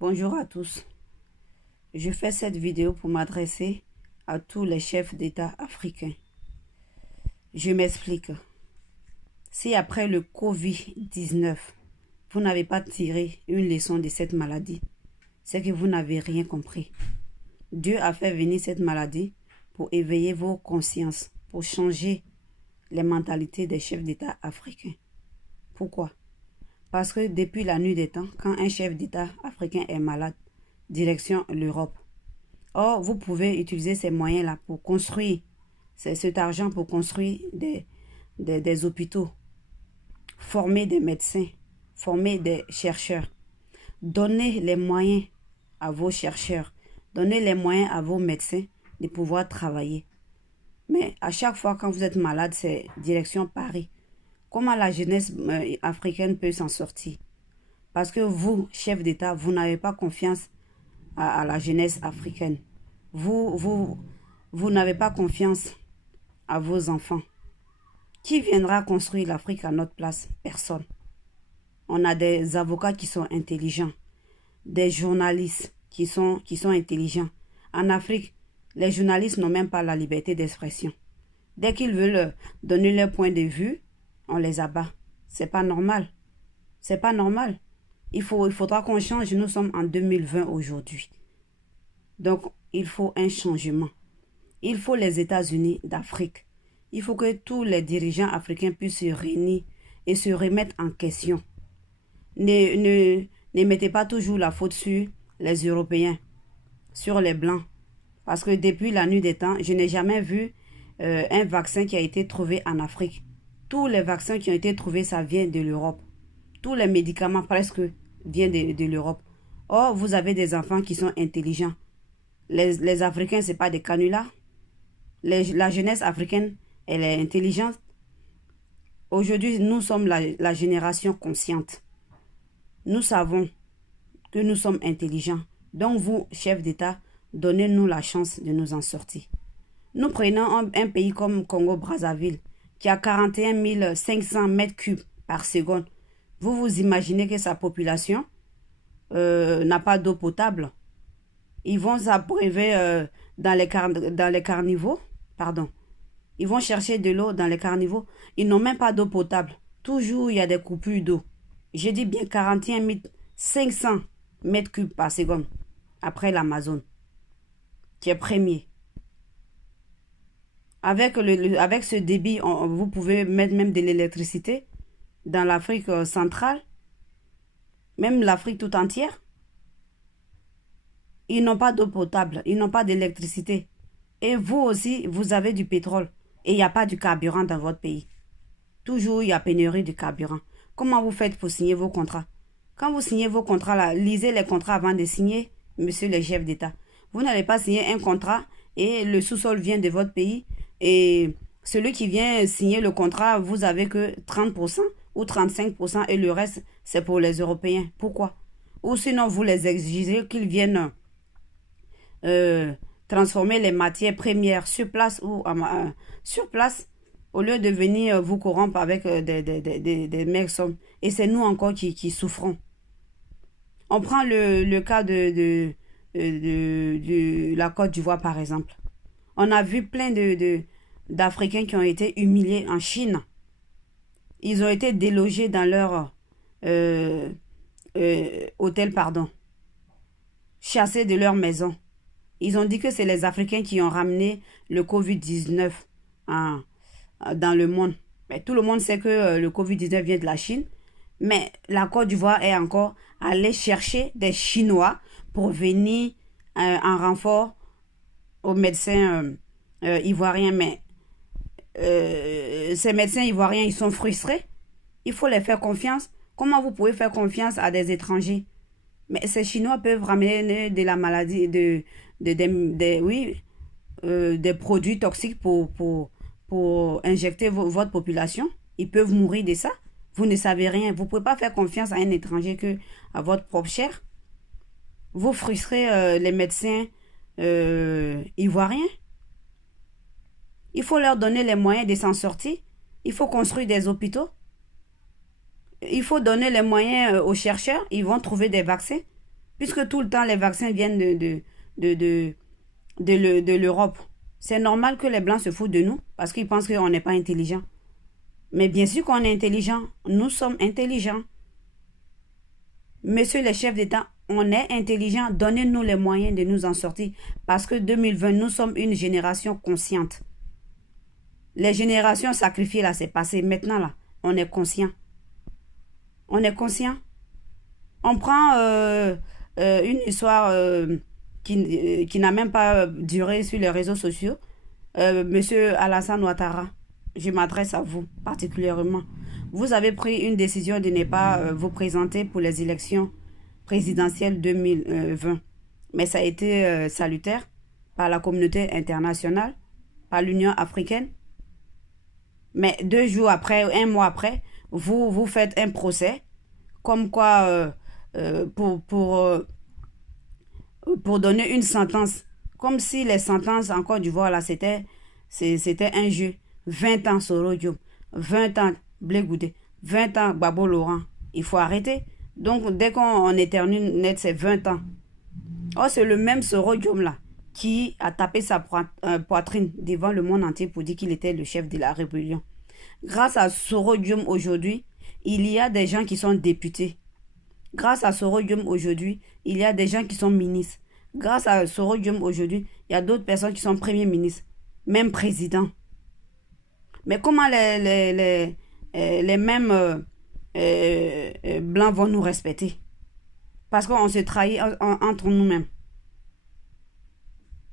Bonjour à tous. Je fais cette vidéo pour m'adresser à tous les chefs d'État africains. Je m'explique. Si après le Covid-19, vous n'avez pas tiré une leçon de cette maladie, c'est que vous n'avez rien compris. Dieu a fait venir cette maladie pour éveiller vos consciences, pour changer les mentalités des chefs d'État africains. Pourquoi? Parce que depuis la nuit des temps, quand un chef d'État africain est malade, direction l'Europe. Or, vous pouvez utiliser ces moyens-là pour construire, cet argent pour construire des hôpitaux, former des médecins, former des chercheurs. Donnez les moyens à vos chercheurs, donnez les moyens à vos médecins de pouvoir travailler. Mais à chaque fois quand vous êtes malade, c'est direction Paris. Comment la jeunesse africaine peut s'en sortir? Parce que vous, chef d'État, vous n'avez pas confiance à la jeunesse africaine. Vous n'avez pas confiance à vos enfants. Qui viendra construire l'Afrique à notre place? Personne. On a des avocats qui sont intelligents, des journalistes qui sont intelligents. En Afrique, les journalistes n'ont même pas la liberté d'expression. Dès qu'ils veulent donner leur point de vue, on les abat. C'est pas normal. C'est pas normal. Il faudra qu'on change. Nous sommes en 2020 aujourd'hui. Donc, il faut un changement. Il faut les États-Unis d'Afrique. Il faut que tous les dirigeants africains puissent se réunir et se remettre en question. Ne mettez pas toujours la faute sur les Européens, sur les Blancs. Parce que depuis la nuit des temps, je n'ai jamais vu un vaccin qui a été trouvé en Afrique. Tous les vaccins qui ont été trouvés, ça vient de l'Europe. Tous les médicaments presque viennent de l'Europe. Or, vous avez des enfants qui sont intelligents. Les Africains, ce n'est pas des canulars. La jeunesse africaine, elle est intelligente. Aujourd'hui, nous sommes la génération consciente. Nous savons que nous sommes intelligents. Donc, vous, chefs d'État, donnez-nous la chance de nous en sortir. Nous prenons un pays comme Congo-Brazzaville, qui a 41 500 mètres cubes par seconde. Vous vous imaginez que sa population n'a pas d'eau potable? Ils vont s'abreuver dans les carnivaux. Pardon. Ils vont chercher de l'eau dans les carnivaux. Ils n'ont même pas d'eau potable. Toujours, il y a des coupures d'eau. Je dis bien 41 500 mètres cubes par seconde. Après l'Amazone, qui est premier. Avec ce débit, vous pouvez mettre même de l'électricité dans l'Afrique centrale. Même l'Afrique tout entière. Ils n'ont pas d'eau potable, ils n'ont pas d'électricité. Et vous aussi, vous avez du pétrole. Et il n'y a pas du carburant dans votre pays. Toujours, il y a pénurie de carburant. Comment vous faites pour signer vos contrats? Quand vous signez vos contrats, là, lisez les contrats avant de signer, monsieur le chef d'État. Vous n'allez pas signer un contrat et le sous-sol vient de votre pays. Et celui qui vient signer le contrat, vous avez que 30% ou 35% et le reste, c'est pour les Européens. Pourquoi? Ou sinon, vous les exigez qu'ils viennent transformer les matières premières sur place ou sur place au lieu de venir vous corrompre avec des mecs sommes. Et c'est nous encore qui souffrons. On prend le cas de la Côte d'Ivoire par exemple. On a vu plein d'Africains qui ont été humiliés en Chine. Ils ont été délogés dans leur hôtel, pardon. Chassés de leur maison. Ils ont dit que c'est les Africains qui ont ramené le Covid-19 dans le monde. Mais tout le monde sait que le Covid-19 vient de la Chine. Mais la Côte d'Ivoire est encore allée chercher des Chinois pour venir en renfort aux médecins ivoiriens. Mais ces médecins ivoiriens, ils sont frustrés. Il faut les faire confiance. Comment vous pouvez faire confiance à des étrangers? Mais ces Chinois peuvent ramener de la maladie, des produits toxiques pour injecter votre population. Ils peuvent mourir de ça. Vous ne savez rien. Vous ne pouvez pas faire confiance à un étranger que à votre propre chair. Vous frustrez les médecins ivoiriens. Il faut leur donner les moyens de s'en sortir. Il faut construire des hôpitaux. Il faut donner les moyens aux chercheurs. Ils vont trouver des vaccins. Puisque tout le temps, les vaccins viennent de l'Europe. C'est normal que les Blancs se foutent de nous parce qu'ils pensent qu'on n'est pas intelligent. Mais bien sûr qu'on est intelligent. Nous sommes intelligents. Monsieur le chef d'État, on est intelligent. Donnez-nous les moyens de nous en sortir. Parce que 2020, nous sommes une génération consciente. Les générations sacrifiées, là, c'est passé. Maintenant, là, on est conscient. On est conscient. On prend une histoire qui n'a même pas duré sur les réseaux sociaux. Monsieur Alassane Ouattara, je m'adresse à vous particulièrement. Vous avez pris une décision de ne pas vous présenter pour les élections présidentielles 2020. Mais ça a été salutaire par la communauté internationale, par l'Union africaine. Mais 2 jours après, 1 mois après, vous faites un procès comme quoi pour donner une sentence. Comme si les sentences en Côte d'Ivoire, là, c'était un jeu. 20 ans Soro Diop, 20 ans Blé Goudé, 20 ans Babo Laurent. Il faut arrêter. Donc, dès qu'on éternue net, c'est 20 ans. Oh, c'est le même Soro Diop, là, qui a tapé sa poitrine devant le monde entier pour dire qu'il était le chef de la rébellion. Grâce à Soro Diop aujourd'hui, il y a des gens qui sont députés. Grâce à Soro Diop aujourd'hui, il y a des gens qui sont ministres. Grâce à Soro Diop aujourd'hui, il y a d'autres personnes qui sont premiers ministres, même présidents. Mais comment les mêmes blancs vont nous respecter? Parce qu'on se trahit entre nous-mêmes.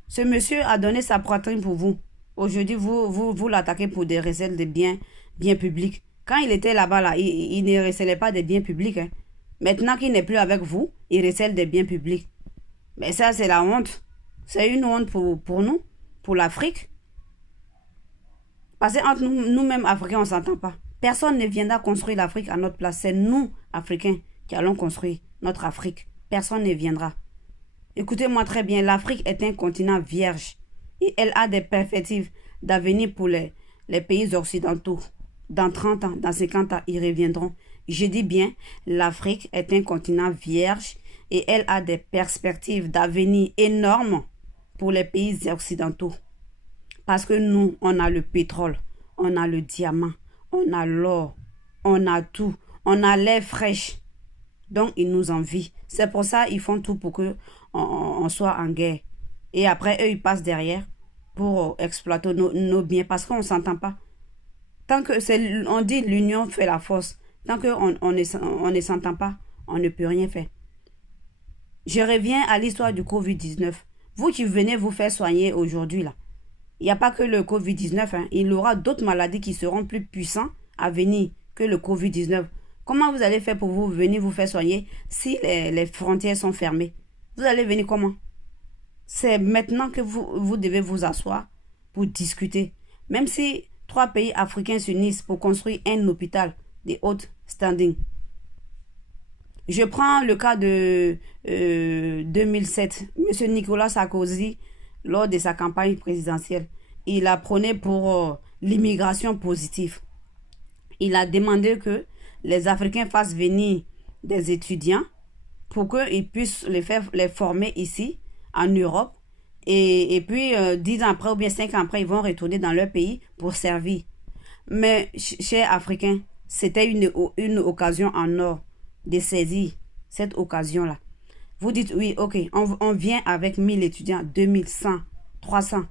Ce monsieur a donné sa poitrine pour vous. Aujourd'hui, vous l'attaquez pour des recels de biens publics. Quand il était là-bas, là, il ne recelait pas des biens publics. Hein. Maintenant qu'il n'est plus avec vous, il recèle des biens publics. Mais ça, c'est la honte. C'est une honte pour nous, pour l'Afrique. Parce qu'entre nous-mêmes, Africains, on ne s'entend pas. Personne ne viendra construire l'Afrique à notre place. C'est nous, Africains, qui allons construire notre Afrique. Personne ne viendra. Écoutez-moi très bien, l'Afrique est un continent vierge. Et elle a des perspectives d'avenir pour les pays occidentaux. Dans 30 ans, dans 50 ans, ils reviendront. Je dis bien, l'Afrique est un continent vierge et elle a des perspectives d'avenir énormes pour les pays occidentaux. Parce que nous, on a le pétrole, on a le diamant, on a l'or, on a tout, on a l'air fraîche. Donc, ils nous envient. C'est pour ça qu'ils font tout pour que on soit en guerre. Et après, eux, ils passent derrière pour exploiter nos biens parce qu'on ne s'entend pas. Tant que on dit l'union fait la force. Tant qu'on ne s'entend pas, on ne peut rien faire. Je reviens à l'histoire du Covid-19. Vous qui venez vous faire soigner aujourd'hui, là, il n'y a pas que le Covid-19. Hein, il y aura d'autres maladies qui seront plus puissantes à venir que le Covid-19. Comment vous allez faire pour vous venir vous faire soigner si les frontières sont fermées? Vous allez venir comment? C'est maintenant que vous devez vous asseoir pour discuter. Même si 3 pays africains s'unissent pour construire un hôpital de haute standing. Je prends le cas de 2007. M. Nicolas Sarkozy, lors de sa campagne présidentielle, il a prôné pour l'immigration positive. Il a demandé que les Africains fassent venir des étudiants pour qu'ils puissent les former ici, en Europe. Et puis, 10 ans après ou bien 5 ans après, ils vont retourner dans leur pays pour servir. Mais, chers Africains, c'était une occasion en or de saisir cette occasion-là. Vous dites, oui, ok, on vient avec 1000 étudiants, 2100, 300,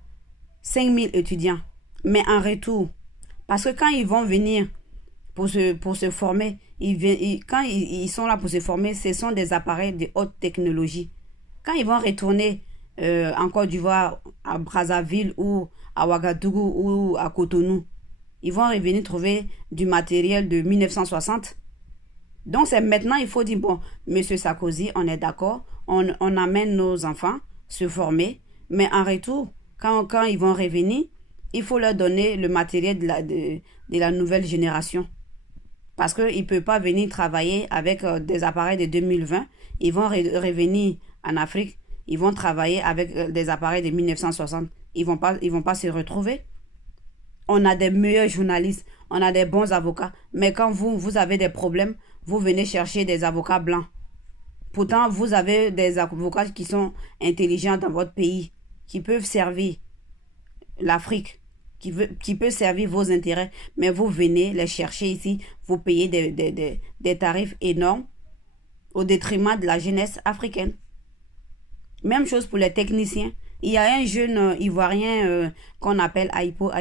5000 étudiants. Mais en retour, parce que quand ils vont venir pour se former, quand ils sont là pour se former, ce sont des appareils de haute technologie. Quand ils vont retourner en Côte d'Ivoire, à Brazzaville ou à Ouagadougou ou à Cotonou, ils vont revenir trouver du matériel de 1960. Donc c'est maintenant, il faut dire, bon, Monsieur Sarkozy, on est d'accord, on amène nos enfants se former, mais en retour, quand ils vont revenir, il faut leur donner le matériel de la nouvelle génération. Parce qu'ils ne peuvent pas venir travailler avec des appareils de 2020. Ils vont revenir en Afrique. Ils vont travailler avec des appareils de 1960. Ils vont pas se retrouver. On a des meilleurs journalistes. On a des bons avocats. Mais quand vous avez des problèmes, vous venez chercher des avocats blancs. Pourtant, vous avez des avocats qui sont intelligents dans votre pays, qui peuvent servir l'Afrique, qui peut servir vos intérêts. Mais vous venez les chercher ici, vous payez des tarifs énormes au détriment de la jeunesse africaine. Même chose pour les techniciens. Il y a un jeune Ivoirien qu'on appelle Aipo.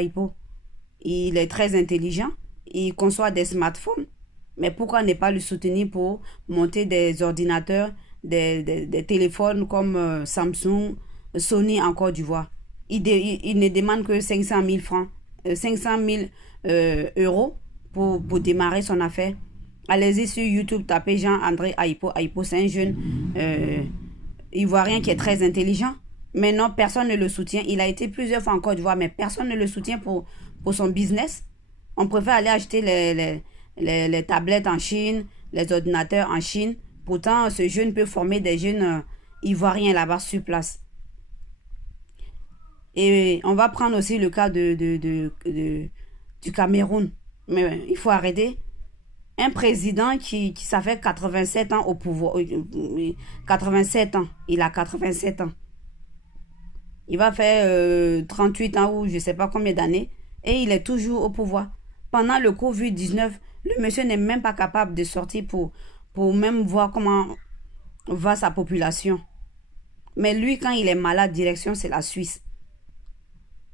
Il est très intelligent. Il conçoit des smartphones. Mais pourquoi ne pas le soutenir pour monter des ordinateurs, des téléphones comme Samsung, Sony en Côte d'Ivoire? Il ne demande que 500 000 francs, 500 000 euros pour démarrer son affaire. Allez-y sur YouTube, tapez Jean-André Aipo. Aipo, c'est un jeune Ivoirien qui est très intelligent. Mais non, personne ne le soutient. Il a été plusieurs fois en Côte d'Ivoire, mais personne ne le soutient pour son business. On préfère aller acheter les tablettes en Chine, les ordinateurs en Chine. Pourtant, ce jeune peut former des jeunes Ivoiriens là-bas sur place. Et on va prendre aussi le cas du Cameroun. Mais il faut arrêter. Un président qui ça fait 87 ans au pouvoir. 87 ans. Il a 87 ans. Il va faire 38 ans ou je ne sais pas combien d'années. Et il est toujours au pouvoir. Pendant le Covid-19, le monsieur n'est même pas capable de sortir pour même voir comment va sa population. Mais lui, quand il est malade, direction, c'est la Suisse.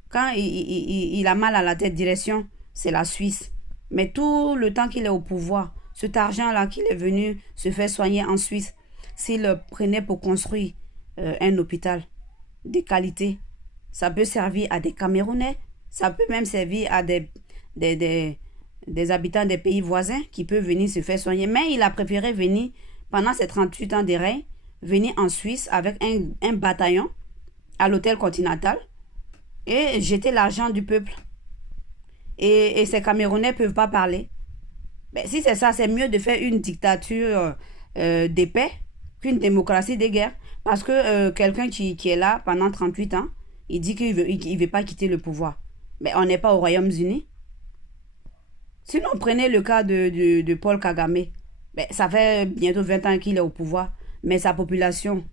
Quand il a mal à la tête, direction, c'est la Suisse. Mais tout le temps qu'il est au pouvoir, cet argent-là qu'il est venu se faire soigner en Suisse, s'il le prenait pour construire un hôpital de qualité, ça peut servir à des Camerounais, ça peut même servir à des habitants des pays voisins qui peuvent venir se faire soigner. Mais il a préféré venir, pendant ses 38 ans de règne, venir en Suisse avec un bataillon à l'hôtel Continental et jeter l'argent du peuple. Et ces Camerounais ne peuvent pas parler. Mais si c'est ça, c'est mieux de faire une dictature de paix qu'une démocratie de guerre. Parce que quelqu'un qui est là pendant 38 ans, il dit qu'il veut pas quitter le pouvoir. Mais on n'est pas au Royaume-Uni. Sinon, prenez le cas de Paul Kagame. Ben, ça fait bientôt 20 ans qu'il est au pouvoir. Mais sa population,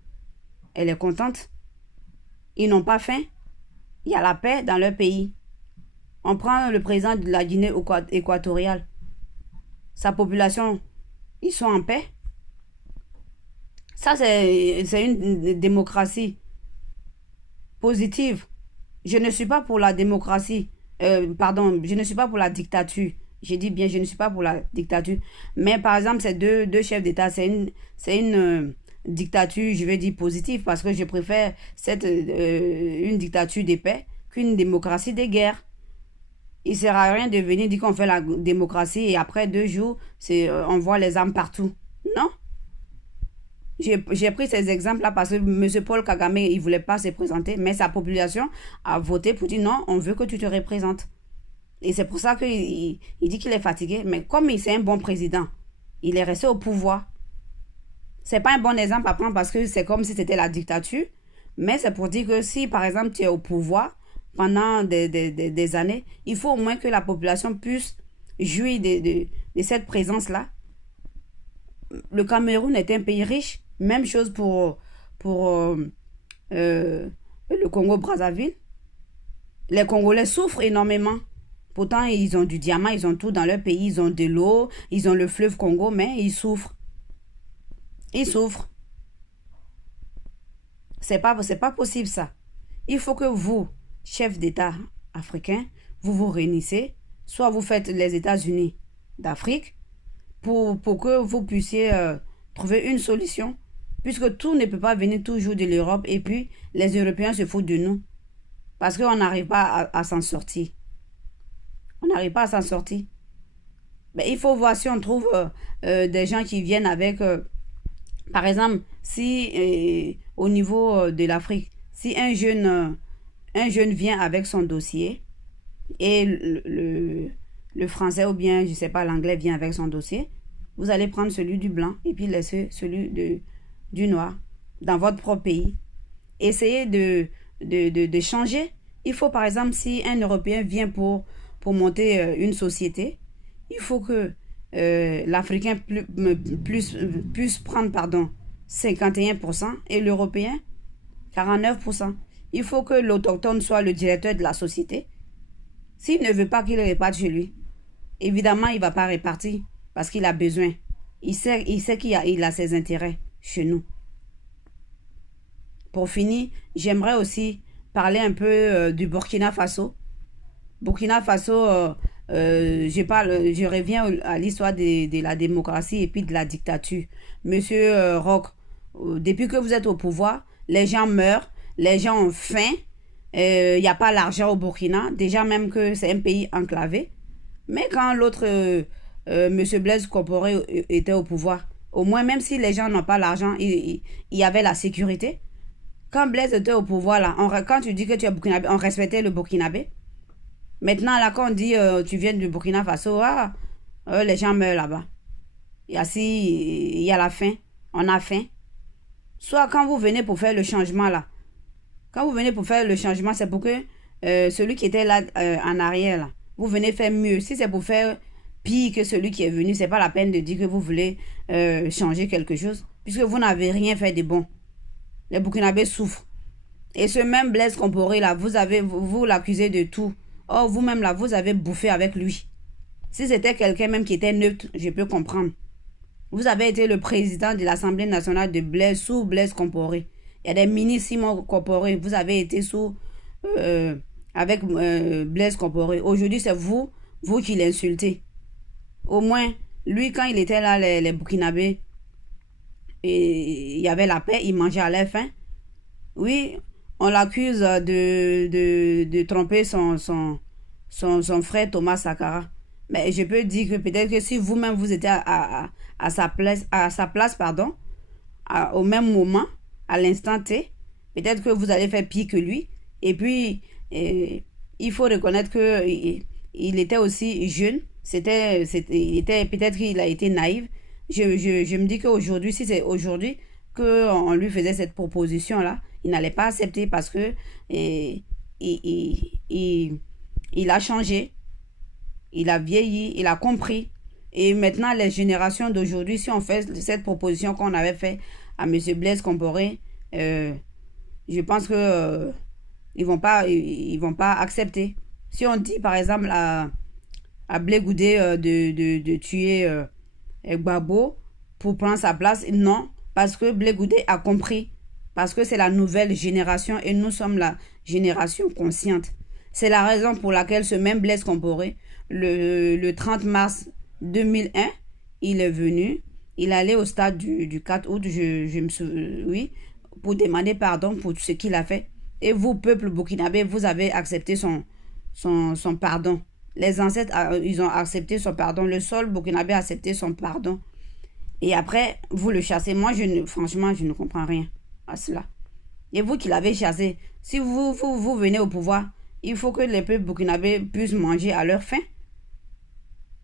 elle est contente. Ils n'ont pas faim. Il y a la paix dans leur pays. On prend le président de la Guinée équatoriale. Sa population, ils sont en paix. Ça, c'est une démocratie positive. Je ne suis pas pour la démocratie. Pardon, je ne suis pas pour la dictature. J'ai dit bien, je ne suis pas pour la dictature. Mais par exemple, ces deux chefs d'État, c'est une dictature, je vais dire positive, parce que je préfère une dictature de paix qu'une démocratie de guerre. Il ne sert à rien de venir dire qu'on fait la démocratie et après 2 jours, on voit les armes partout. Non. J'ai pris ces exemples-là parce que M. Paul Kagame, il ne voulait pas se présenter, mais sa population a voté pour dire non, on veut que tu te représentes. Et c'est pour ça qu'il dit qu'il est fatigué. Mais comme c'est un bon président, il est resté au pouvoir. C'est pas un bon exemple à prendre parce que c'est comme si c'était la dictature. Mais c'est pour dire que si, par exemple, tu es au pouvoir pendant des années, il faut au moins que la population puisse jouir de cette présence-là. Le Cameroun est un pays riche. Même chose pour le Congo-Brazzaville. Les Congolais souffrent énormément. Pourtant, ils ont du diamant, ils ont tout dans leur pays. Ils ont de l'eau, ils ont le fleuve Congo, mais ils souffrent. Ils souffrent. C'est pas possible ça. Il faut que vous, chef d'État africain, vous réunissez. Soit vous faites les États-Unis d'Afrique pour que vous puissiez trouver une solution. Puisque tout ne peut pas venir toujours de l'Europe et puis les Européens se foutent de nous. Parce qu'on n'arrive pas à s'en sortir. On n'arrive pas à s'en sortir. Mais il faut voir si on trouve des gens qui viennent avec... par exemple, si au niveau de l'Afrique, si un jeune vient avec son dossier et le français ou bien, je ne sais pas, l'anglais vient avec son dossier, vous allez prendre celui du blanc et puis laisser celui du noir dans votre propre pays. Essayez de changer. Il faut, par exemple, si un Européen vient pour monter une société, il faut que l'Africain puisse prendre, 51% et l'européen, 49%. Il faut que l'autochtone soit le directeur de la société. S'il ne veut pas qu'il réparte chez lui, évidemment, il ne va pas répartir parce qu'il a besoin. Il sait qu'il a ses intérêts chez nous. Pour finir, j'aimerais aussi parler un peu du Burkina Faso. Burkina Faso, je reviens à l'histoire de la démocratie et puis de la dictature. Monsieur Roch, depuis que vous êtes au pouvoir, les gens meurent, les gens ont faim, il n'y a pas l'argent au Burkina, déjà même que c'est un pays enclavé. Mais quand l'autre, Monsieur Blaise Compaoré était au pouvoir, au moins même si les gens n'ont pas l'argent, il y avait la sécurité. Quand Blaise était au pouvoir, là, quand tu dis que tu es burkinabé, on respectait le burkinabé. Maintenant, là, quand on dit tu viens du Burkina Faso, les gens meurent là-bas. Il y a la faim, on a faim. Soit quand vous venez pour faire le changement là, quand vous venez pour faire le changement, c'est pour que celui qui était là en arrière, là, vous venez faire mieux. Si c'est pour faire pire que celui qui est venu, c'est pas la peine de dire que vous voulez changer quelque chose, puisque vous n'avez rien fait de bon. Les Burkinabés souffrent. Et ce même Blaise Compaoré là, vous l'accusez de tout. Or, vous-même là, vous avez bouffé avec lui. Si c'était quelqu'un même qui était neutre, je peux comprendre. Vous avez été le président de l'Assemblée nationale de Blaise sous Blaise Compaoré. Il y a des ministres Simon Compaoré. Vous avez été avec Blaise Compaoré. Aujourd'hui, c'est vous qui l'insultez. Au moins, lui, quand il était là, les Burkinabés, et il y avait la paix, il mangeait à leur faim. Oui, on l'accuse de tromper son frère Thomas Sankara. Mais je peux dire que peut-être que si vous-même vous étiez à sa place, pardon, au même moment, à l'instant T, peut-être que vous allez faire pire que lui. Et puis, il faut reconnaître que il était aussi jeune. Peut-être qu'il a été naïf. Je me dis qu'aujourd'hui, si c'est aujourd'hui qu'on lui faisait cette proposition-là, il n'allait pas accepter parce que il a changé, il a vieilli, il a compris. Et maintenant, les générations d'aujourd'hui, si on fait cette proposition qu'on avait fait à M. Blaise Compaoré, je pense que ils vont pas accepter. Si on dit, par exemple, à Blé Goudé de tuer Gbagbo pour prendre sa place, non, parce que Blé Goudé a compris, parce que c'est la nouvelle génération et nous sommes la génération consciente. C'est la raison pour laquelle ce même Blaise Compaoré, le 30 mars 2001, il est venu, il allait au stade du 4 août, oui, pour demander pardon pour ce qu'il a fait. Et vous, peuple burkinabé, vous avez accepté son pardon. Les ancêtres, ils ont accepté son pardon. Le sol burkinabé a accepté son pardon. Et après, vous le chassez. Moi, franchement, je ne comprends rien à cela. Et vous qui l'avez chassé, si vous venez au pouvoir, il faut que les peuples burkinabés puissent manger à leur faim.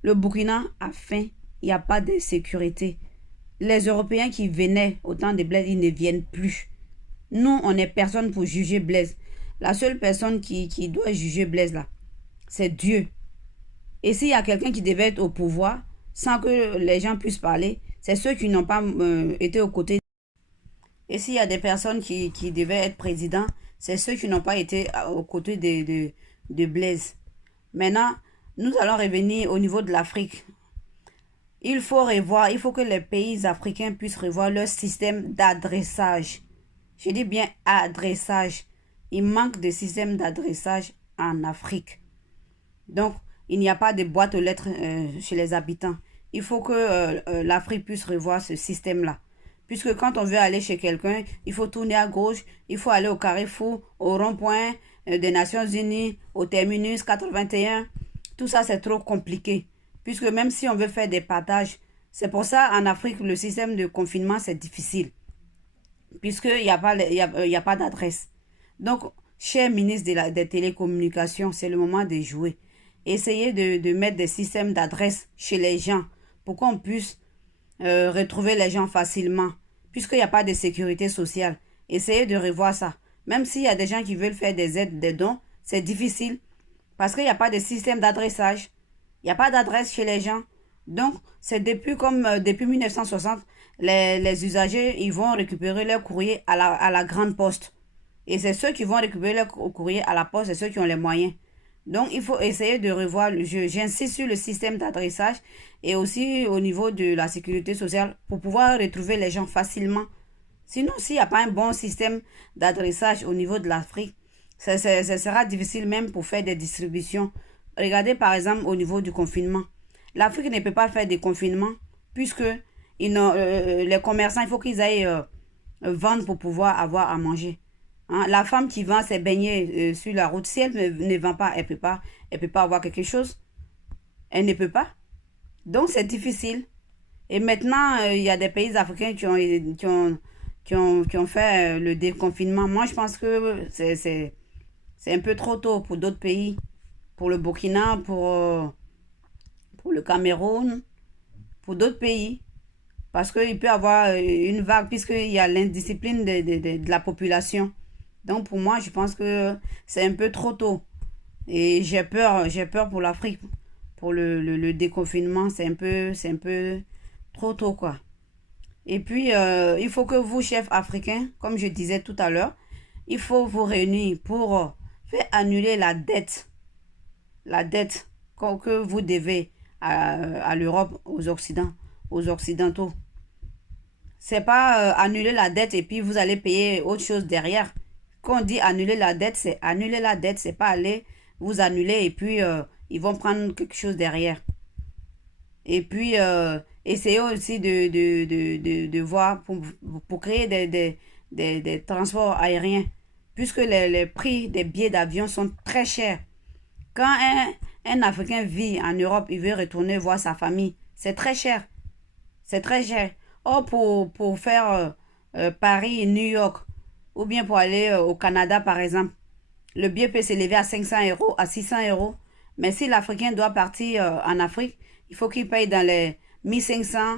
Le Burkina a faim. Il n'y a pas de sécurité. Les Européens qui venaient au temps de Blaise, ils ne viennent plus. Nous, on n'est personne pour juger Blaise. La seule personne qui doit juger Blaise, là, c'est Dieu. Et s'il y a quelqu'un qui devait être au pouvoir, sans que les gens puissent parler, c'est ceux qui n'ont pas été aux côtés. Et s'il y a des personnes qui devaient être présidents, c'est ceux qui n'ont pas été aux côtés de Blaise. Maintenant, nous allons revenir au niveau de l'Afrique. Il faut que les pays africains puissent revoir leur système d'adressage. Je dis bien adressage. Il manque de système d'adressage en Afrique. Donc, il n'y a pas de boîte aux lettres chez les habitants. Il faut que l'Afrique puisse revoir ce système-là. Puisque quand on veut aller chez quelqu'un, il faut tourner à gauche, il faut aller au Carrefour, au rond-point des Nations Unies, au terminus 81. Tout ça, c'est trop compliqué. Puisque même si on veut faire des partages, c'est pour ça en Afrique, le système de confinement, c'est difficile. Puisqu'il n'y a pas d'adresse. Donc, cher ministre des télécommunications, c'est le moment de jouer. Essayez de mettre des systèmes d'adresse chez les gens pour qu'on puisse retrouver les gens facilement. Puisqu'il n'y a pas de sécurité sociale. Essayez de revoir ça. Même s'il y a des gens qui veulent faire des aides, des dons, c'est difficile. Parce qu'il n'y a pas de système d'adressage. Il n'y a pas d'adresse chez les gens. Donc, c'est depuis 1960, les usagers, ils vont récupérer leur courrier à la grande poste. Et c'est ceux qui vont récupérer leur courrier à la poste, c'est ceux qui ont les moyens. Donc, il faut essayer de revoir. J'insiste sur le système d'adressage et aussi au niveau de la sécurité sociale pour pouvoir retrouver les gens facilement. Sinon, s'il n'y a pas un bon système d'adressage au niveau de l'Afrique, ça sera difficile même pour faire des distributions. Regardez par exemple au niveau du confinement. L'Afrique ne peut pas faire des confinements puisque les commerçants, il faut qu'ils aillent vendre pour pouvoir avoir à manger. Hein? La femme qui vend ses beignets sur la route, si elle ne vend pas, elle peut pas avoir quelque chose. Elle ne peut pas. Donc c'est difficile. Et maintenant, il y a des pays africains qui ont fait le déconfinement. Moi, je pense que c'est un peu trop tôt pour d'autres pays. Pour le Burkina, pour le Cameroun, pour d'autres pays. Parce qu'il peut y avoir une vague, puisqu'il y a l'indiscipline de la population. Donc pour moi, je pense que c'est un peu trop tôt. Et j'ai peur pour l'Afrique. Pour le déconfinement, c'est un peu trop tôt, quoi. Et puis, il faut que vous, chefs africains, comme je disais tout à l'heure, il faut vous réunir pour faire annuler la dette que vous devez à l'Europe, aux Occidentaux. C'est pas annuler la dette et puis vous allez payer autre chose derrière. Quand on dit annuler la dette, c'est annuler la dette, c'est pas aller vous annuler et puis ils vont prendre quelque chose derrière. Et puis, essayons aussi de voir pour créer des transports aériens, puisque les prix des billets d'avion sont très chers. Quand un Africain vit en Europe, il veut retourner voir sa famille, c'est très cher. C'est très cher. Or, pour faire Paris-New York, ou bien pour aller au Canada, par exemple, le billet peut s'élever à 500 euros, à 600 euros. Mais si l'Africain doit partir en Afrique, il faut qu'il paye dans les 1500,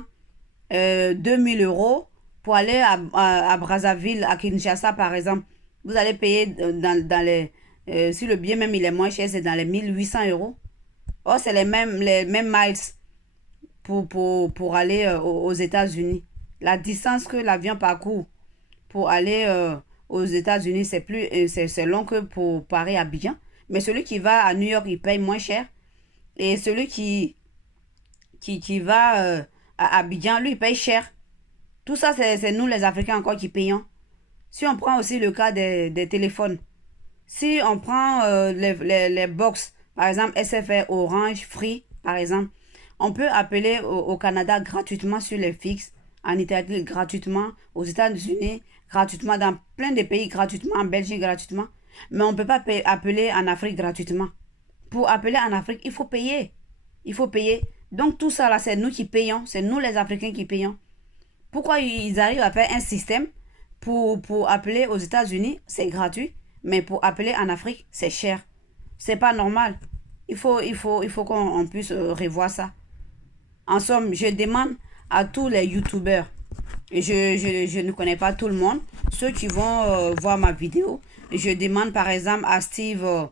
2000 euros pour aller à Brazzaville, à Kinshasa, par exemple. Vous allez payer dans les... si le billet même il est moins cher, c'est dans les 1800 euros. Or, c'est les mêmes miles pour aller aux États-Unis. La distance que l'avion parcourt pour aller aux États-Unis, c'est long que pour Paris-Abidjan. Mais celui qui va à New York, il paye moins cher. Et celui qui va à Abidjan, lui, il paye cher. Tout ça, c'est nous les Africains encore qui payons. Si on prend aussi le cas des téléphones, si on prend les box, par exemple SFR, Orange, Free, par exemple, on peut appeler au Canada gratuitement sur les fixes, en Italie gratuitement, aux États-Unis gratuitement, dans plein de pays gratuitement, en Belgique gratuitement. Mais on ne peut pas appeler en Afrique gratuitement. Pour appeler en Afrique, il faut payer. Il faut payer. Donc tout ça là, c'est nous qui payons. C'est nous les Africains qui payons. Pourquoi ils arrivent à faire un système pour appeler aux États-Unis, c'est gratuit. Mais pour appeler en Afrique, c'est cher. C'est pas normal. Il faut qu'on puisse revoir ça. En somme, je demande à tous les youtubeurs, et je ne connais pas tout le monde, ceux qui vont voir ma vidéo, je demande par exemple à Steve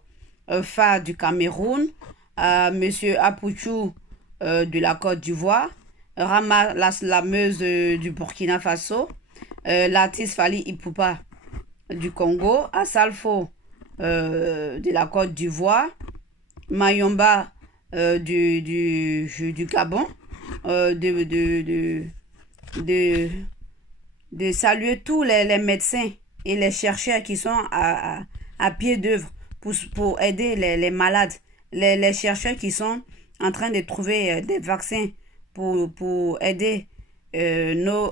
Fa du Cameroun, à Monsieur Apouchou de la Côte d'Ivoire, Rama la slameuse du Burkina Faso, Latis Fali Ipupa du Congo, à Salfo de la Côte d'Ivoire, Mayomba du Gabon, de saluer tous les médecins et les chercheurs qui sont à pied d'œuvre pour aider les malades, les chercheurs qui sont en train de trouver des vaccins pour aider nos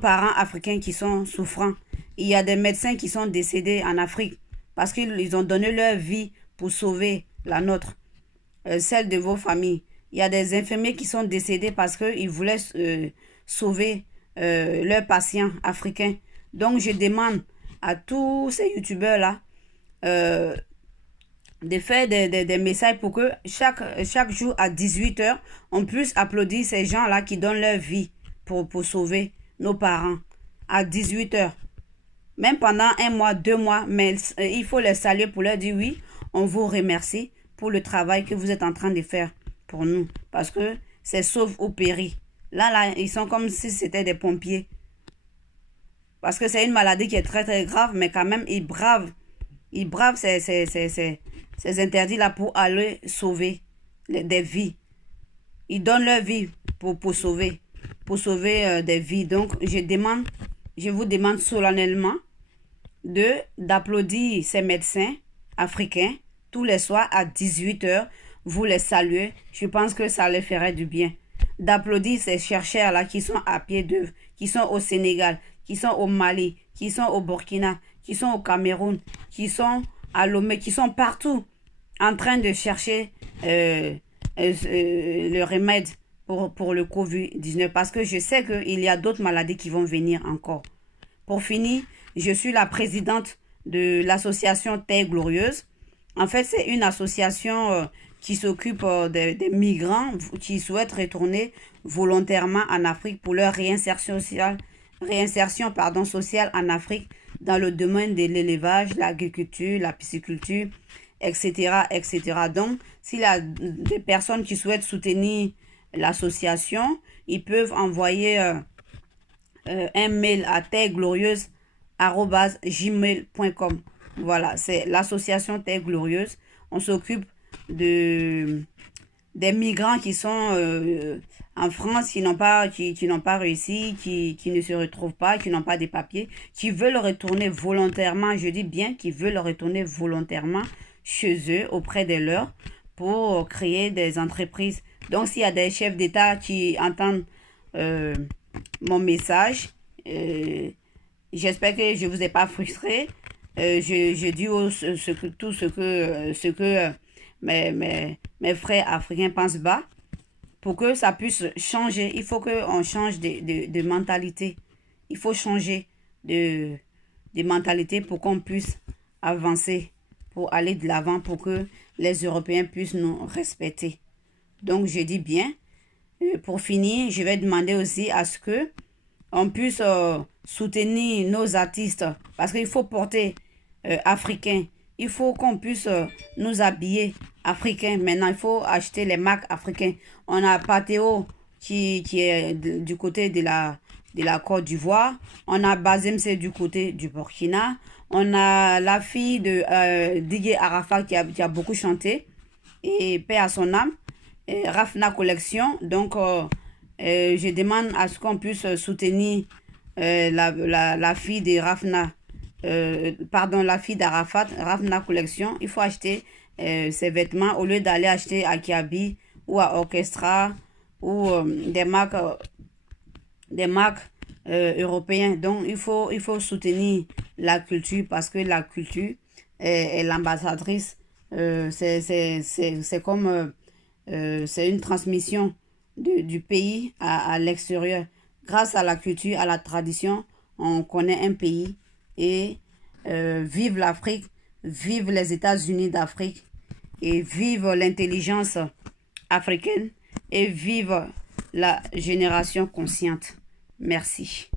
parents africains qui sont souffrants. Il y a des médecins qui sont décédés en Afrique parce qu'ils ont donné leur vie pour sauver la nôtre, celle de vos familles. Il y a des infirmiers qui sont décédés parce qu'ils voulaient sauver leurs patients africains. Donc, je demande à tous ces youtubeurs-là de faire des messages pour que chaque jour à 18h, on puisse applaudir ces gens-là qui donnent leur vie pour sauver nos parents à 18h. Même pendant 1 mois, 2 mois, mais il faut les saluer pour leur dire oui, on vous remercie pour le travail que vous êtes en train de faire pour nous. Parce que c'est sauve ou périt. Là, ils sont comme si c'était des pompiers. Parce que c'est une maladie qui est très, très grave, mais quand même, ils bravent. Ils bravent ces interdits-là pour aller sauver des vies. Ils donnent leur vie pour sauver des vies. Donc, je vous demande solennellement d'applaudir ces médecins africains tous les soirs à 18 h. Vous les saluez. Je pense que ça les ferait du bien. D'applaudir ces chercheurs-là qui sont à pied d'œuvre, qui sont au Sénégal, qui sont au Mali, qui sont au Burkina, qui sont au Cameroun, qui sont à Lomé, qui sont partout en train de chercher le remède pour le Covid-19 parce que je sais qu'il y a d'autres maladies qui vont venir encore. Pour finir, je suis la présidente de l'association Terre Glorieuse. En fait, c'est une association qui s'occupe des migrants qui souhaitent retourner volontairement en Afrique pour leur réinsertion sociale en Afrique dans le domaine de l'élevage, l'agriculture, la pisciculture, etc., etc. Donc, s'il y a des personnes qui souhaitent soutenir l'association, ils peuvent envoyer un mail à terreglorieuse@gmail.com. Voilà, c'est l'association Terre Glorieuse. On s'occupe des migrants qui sont en France, qui n'ont pas réussi, qui ne se retrouvent pas, qui n'ont pas de papiers, qui veulent retourner volontairement, je dis bien qu'ils veulent retourner volontairement chez eux, auprès de leurs, pour créer des entreprises. Donc, s'il y a des chefs d'État qui entendent mon message, j'espère que je ne vous ai pas frustré. Je dis tout ce que mes frères africains pensent bas. Pour que ça puisse changer, il faut qu'on change de mentalité. Il faut changer de mentalité pour qu'on puisse avancer, pour aller de l'avant, pour que les Européens puissent nous respecter. Donc, je dis bien, pour finir, je vais demander aussi à ce que on puisse soutenir nos artistes parce qu'il faut porter africain. Il faut qu'on puisse nous habiller africains. Maintenant, il faut acheter les marques africaines. On a Pateo qui est du côté de la Côte d'Ivoire. On a Bazemse du côté du Burkina. On a la fille de Didier Arafat qui a beaucoup chanté. Et paix à son âme. Et Rafna Collection. Donc, je demande à ce qu'on puisse soutenir la fille de Rafna. La fille d'Arafat, Rafna Collection. Il faut acheter ses vêtements au lieu d'aller acheter à Kiabi ou à Orchestra ou des marques européennes. Donc, il faut soutenir la culture parce que la culture est l'ambassadrice. C'est comme c'est une transmission du pays à l'extérieur. Grâce à la culture, à la tradition, on connaît un pays. Et vive l'Afrique, vive les États-Unis d'Afrique et vive l'intelligence africaine et vive la génération consciente. Merci.